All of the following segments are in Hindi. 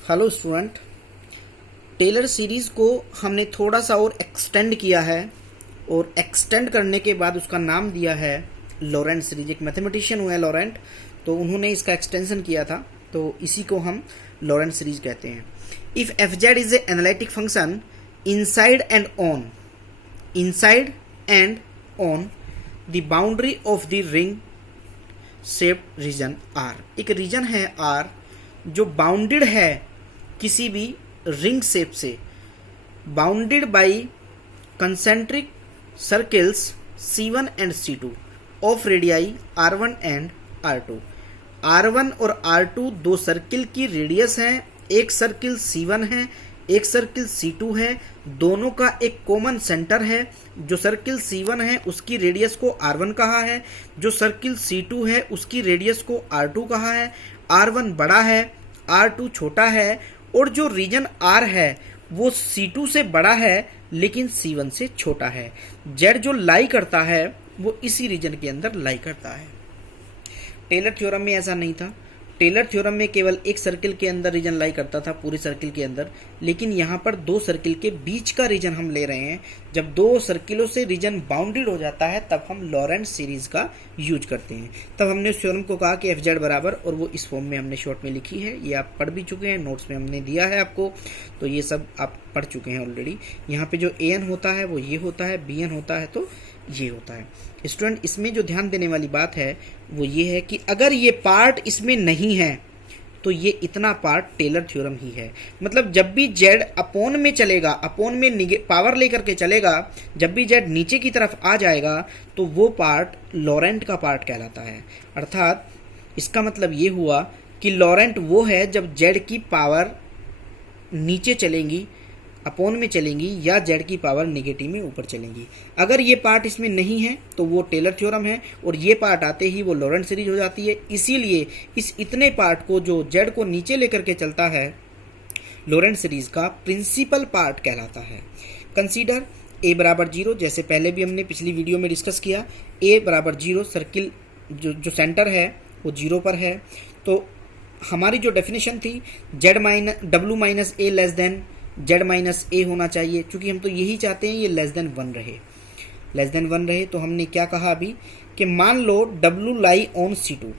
हेलो स्टूडेंट, टेलर सीरीज़ को हमने थोड़ा सा और एक्सटेंड किया है और एक्सटेंड करने के बाद उसका नाम दिया है लॉरेंट सीरीज। एक मैथमेटिशियन हुए हैं लॉरेंट, तो उन्होंने इसका एक्सटेंशन किया था, तो इसी को हम लॉरेंट सीरीज कहते हैं। If f z is a analytic function inside and on the boundary of the ring shaped region R. एक रीजन है आर जो बाउंडेड है किसी भी रिंग शेप से, bounded by concentric circles C1 and C2 of radii R1 and R2। R1 और R2 दो सर्किल की रेडियस हैं, एक सर्किल C1 है, एक सर्किल C2 है, दोनों का एक कॉमन सेंटर है। जो सर्किल C1 है उसकी रेडियस को R1 कहा है, जो सर्किल C2 है उसकी रेडियस को R2 कहा है। R1 बड़ा है, R2 छोटा है, और जो रीजन R है वो C2 से बड़ा है लेकिन C1 से छोटा है। Z जो लाई करता है वो इसी रीजन के अंदर लाई करता है। टेलर थ्योरम में ऐसा नहीं था। टेलर थ्योरम में केवल एक सर्किल के अंदर रीजन लाई करता था, पूरे सर्किल के अंदर, लेकिन यहाँ पर दो सर्किल के बीच का रीजन हम ले रहे हैं। जब दो सर्किलों से रीजन बाउंडेड हो जाता है तब हम लॉरेंट सीरीज का यूज करते हैं। तब हमने उस थ्योरम को कहा कि एफ जेड बराबर, और वो इस फॉर्म में हमने शॉर्ट में लिखी है, ये आप पढ़ भी चुके हैं, नोट्स में हमने दिया है आपको, तो ये सब आप पढ़ चुके हैं ऑलरेडी। यहाँ पे जो ए एन होता है वो ये होता है, बी एन होता है तो ये होता है। स्टूडेंट, इसमें जो ध्यान देने वाली बात है वो ये है कि अगर ये पार्ट इसमें नहीं है तो ये इतना पार्ट टेलर थ्योरम ही है। मतलब जब भी जेड अपोन में चलेगा, अपोन में पावर लेकर के चलेगा, जब भी जेड नीचे की तरफ आ जाएगा तो वो पार्ट लॉरेंट का पार्ट कहलाता है। अर्थात इसका मतलब ये हुआ कि लॉरेंट वो है जब जेड की पावर नीचे चलेंगी, अपोन में चलेंगी, या जेड की पावर नेगेटिव में ऊपर चलेंगी। अगर ये पार्ट इसमें नहीं है तो वो टेलर थ्योरम है, और ये पार्ट आते ही वो लॉरेंट सीरीज हो जाती है। इसीलिए इस इतने पार्ट को जो जेड को नीचे लेकर के चलता है लॉरेंट सीरीज का प्रिंसिपल पार्ट कहलाता है। कंसीडर ए बराबर 0, जैसे पहले भी हमने पिछली वीडियो में डिस्कस किया। ए बराबर 0, सर्किल जो सेंटर है वो 0 पर है। तो हमारी जो डेफिनेशन थी W माइनस ए लेस देन Z माइनस ए होना चाहिए, क्योंकि हम तो यही चाहते हैं ये लेस देन 1 रहे। तो हमने क्या कहा अभी कि मान लो W lie on C2,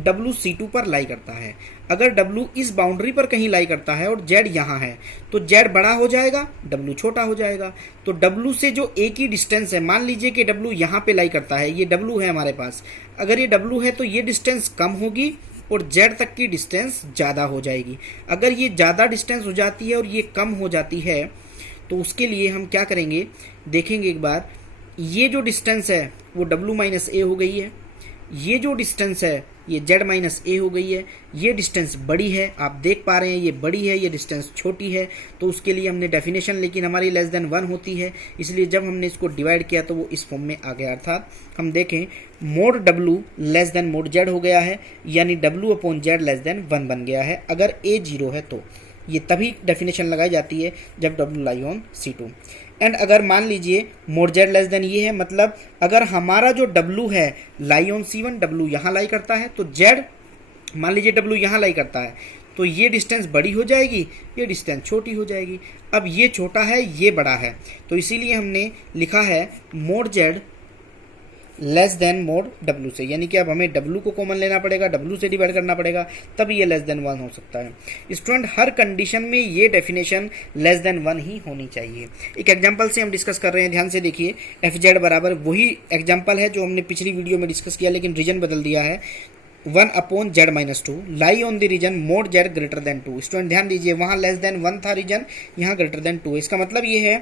W C2 पर लाई करता है। अगर W इस बाउंड्री पर कहीं लाई करता है और Z यहाँ है तो Z बड़ा हो जाएगा, W छोटा हो जाएगा। तो W से जो A की डिस्टेंस है, मान लीजिए कि W यहाँ पे लाई करता है, ये W है हमारे पास। अगर ये W है तो ये डिस्टेंस कम होगी और Z तक की डिस्टेंस ज़्यादा हो जाएगी। अगर ये ज़्यादा डिस्टेंस हो जाती है और ये कम हो जाती है तो उसके लिए हम क्या करेंगे, देखेंगे एक बार। ये जो डिस्टेंस है वो W माइनस ए हो गई है, ये जो डिस्टेंस है ये Z माइनस ए हो गई है। ये डिस्टेंस बड़ी है, आप देख पा रहे हैं ये बड़ी है, ये डिस्टेंस छोटी है, तो उसके लिए हमने डेफिनेशन, लेकिन हमारी लेस देन 1 होती है, इसलिए जब हमने इसको डिवाइड किया तो वो इस फॉर्म में आ गया। अर्थात हम देखें mode W less than mode Z हो गया है, यानी W upon Z less than 1 बन गया है अगर A 0 है तो। ये तभी डेफिनेशन लगाई जाती है जब W lie on C2। And अगर मान लीजिए मोड Z लेस देन ये है, मतलब अगर हमारा जो W है लाई ऑन C1, W यहाँ लाई करता है, तो Z मान लीजिए W यहाँ लाई करता है तो ये डिस्टेंस बड़ी हो जाएगी, ये डिस्टेंस छोटी हो जाएगी। अब ये छोटा है, ये बड़ा है, तो इसीलिए हमने लिखा है mode Z less than mode W से, यानी कि अब हमें W को कॉमन लेना पड़ेगा, W से डिवाइड करना पड़ेगा, तब ये लेस देन 1 हो सकता है। स्टूडेंट, हर कंडीशन में ये डेफिनेशन लेस देन 1 ही होनी चाहिए। एक एग्जांपल से हम डिस्कस कर रहे हैं, ध्यान से देखिए। एफ जेड बराबर वही एग्जांपल है जो हमने पिछली वीडियो में डिस्कस किया, लेकिन रीजन बदल दिया है। 1 upon Z minus 2 lie on the region mod Z greater than 2। Student ध्यान दीजिए, वहाँ लेस देन 1 था रीजन, यहाँ ग्रेटर देन 2। इसका मतलब ये है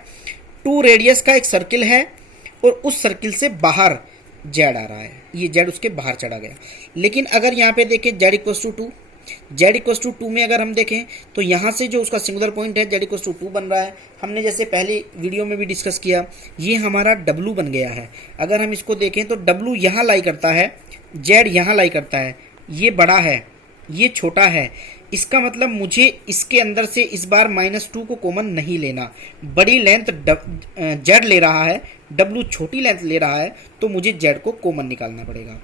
2 रेडियस का एक सर्किल है और उस सर्किल से बाहर Z आ रहा है, ये Z उसके बाहर चढ़ा गया। लेकिन अगर यहाँ पे देखें Z equals to 2, Z equals to 2 में अगर हम देखें तो यहाँ से जो उसका सिंगुलर पॉइंट है Z इक्वस टू 2 बन रहा है। हमने जैसे पहले वीडियो में भी डिस्कस किया, ये हमारा W बन गया है। अगर हम इसको देखें तो W यहाँ लाई करता है, Z यहाँ लाई करता है, ये बड़ा है, ये छोटा है। इसका मतलब मुझे इसके अंदर से इस बार -2 को कॉमन नहीं लेना। बड़ी लेंथ Z ले रहा है, W छोटी लेंथ ले रहा है, तो मुझे Z को कॉमन निकालना पड़ेगा।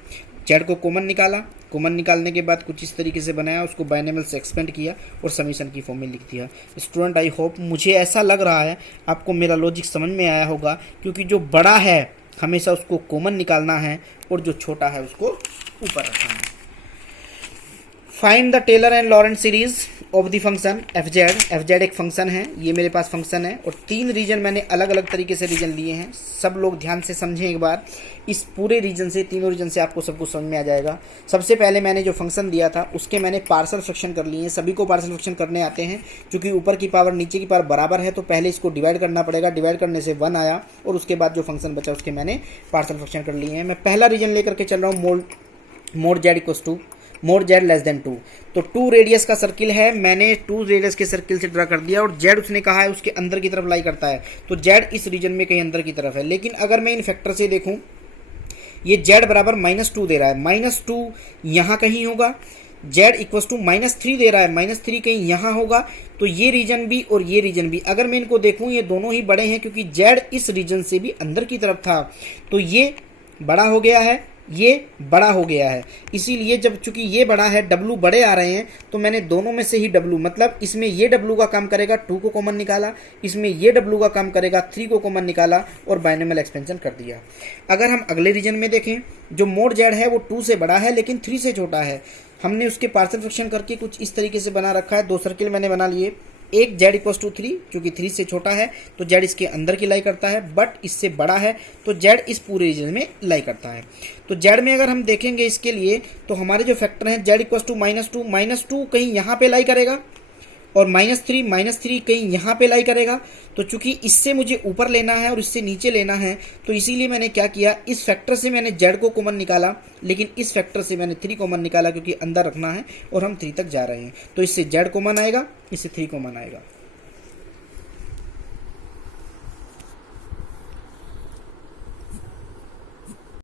Z को कॉमन निकाला, कॉमन निकालने के बाद कुछ इस तरीके से बनाया, उसको बाइनोमियल से एक्सपेंड किया और समीशन की फॉर्म में लिख दिया। स्टूडेंट आई होप, मुझे ऐसा लग रहा है आपको मेरा लॉजिक समझ में आया होगा, क्योंकि जो बड़ा है हमेशा उसको कॉमन निकालना है और जो छोटा है उसको ऊपर रखना है। Find the Taylor and Laurent series of the function f z एक फंक्शन है, ये मेरे पास फंक्शन है और 3 रीजन मैंने अलग अलग तरीके से रीजन लिए हैं। सब लोग ध्यान से समझें एक बार, इस पूरे रीजन से, तीनों रीजन से आपको सब कुछ समझ में आ जाएगा। सबसे पहले मैंने जो फंक्शन दिया था उसके मैंने पार्शियल फ्रैक्शन कर लिए हैं। सभी को पार्शियल फ्रैक्शन करने आते हैं, क्योंकि ऊपर की पावर नीचे की पावर बराबर है तो पहले इसको डिवाइड करना पड़ेगा। डिवाइड करने से 1 आया और उसके बाद जो फंक्शन बचा उसके मैंने पार्शियल फ्रैक्शन कर लिए हैं। मैं पहला रीजन लेकर के चल रहा हूँ, mod z equals to mod z less than 2। तो 2 रेडियस का सर्किल है, मैंने 2 रेडियस के सर्किल से ड्रा कर दिया और जेड उसने कहा है उसके अंदर की तरफ लाई करता है, तो जेड इस रीजन में कहीं अंदर की तरफ है। लेकिन अगर मैं इन फैक्टर से देखूं, ये जेड बराबर -2 दे रहा है, -2 यहाँ कहीं होगा, जेड इक्वस टू -3 दे रहा है, -3 कहीं यहाँ होगा, तो ये रीजन भी और ये रीजन भी अगर मैं इनको देखूं ये दोनों ही बड़े हैं, क्योंकि जेड इस रीजन से भी अंदर की तरफ था, तो ये बड़ा हो गया है, ये बड़ा हो गया है। इसीलिए जब चूंकि ये बड़ा है, W बड़े आ रहे हैं, तो मैंने दोनों में से ही W, मतलब इसमें ये W का काम करेगा 2 को कॉमन निकाला, इसमें ये W का काम करेगा 3 को कॉमन निकाला और बाइनोमियल एक्सपेंशन कर दिया। अगर हम अगले रीजन में देखें, जो मोड जेड है वो 2 से बड़ा है लेकिन 3 से छोटा है, हमने उसके पार्शियल फ्रैक्शन करके कुछ इस तरीके से बना रखा है। 2 सर्किल मैंने बना लिए, एक जेड इक्वस टू 3, क्योंकि 3 से छोटा है तो जेड इसके अंदर की लाई करता है, बट इससे बड़ा है तो जेड इस पूरे रीजन में लाई करता है। तो जेड में अगर हम देखेंगे इसके लिए, तो हमारे जो फैक्टर हैं जेड इक्वस टू -2 कहीं यहाँ पे लाई करेगा और -3 कहीं यहाँ पे लाई करेगा। तो चूंकि इससे मुझे ऊपर लेना है और इससे नीचे लेना है, तो इसीलिए मैंने क्या किया, इस फैक्टर से मैंने जेड को कॉमन निकाला, लेकिन इस फैक्टर से मैंने 3 कॉमन निकाला, क्योंकि अंदर रखना है और हम 3 तक जा रहे हैं। तो इससे जेड कॉमन आएगा, इससे 3 कॉमन आएगा।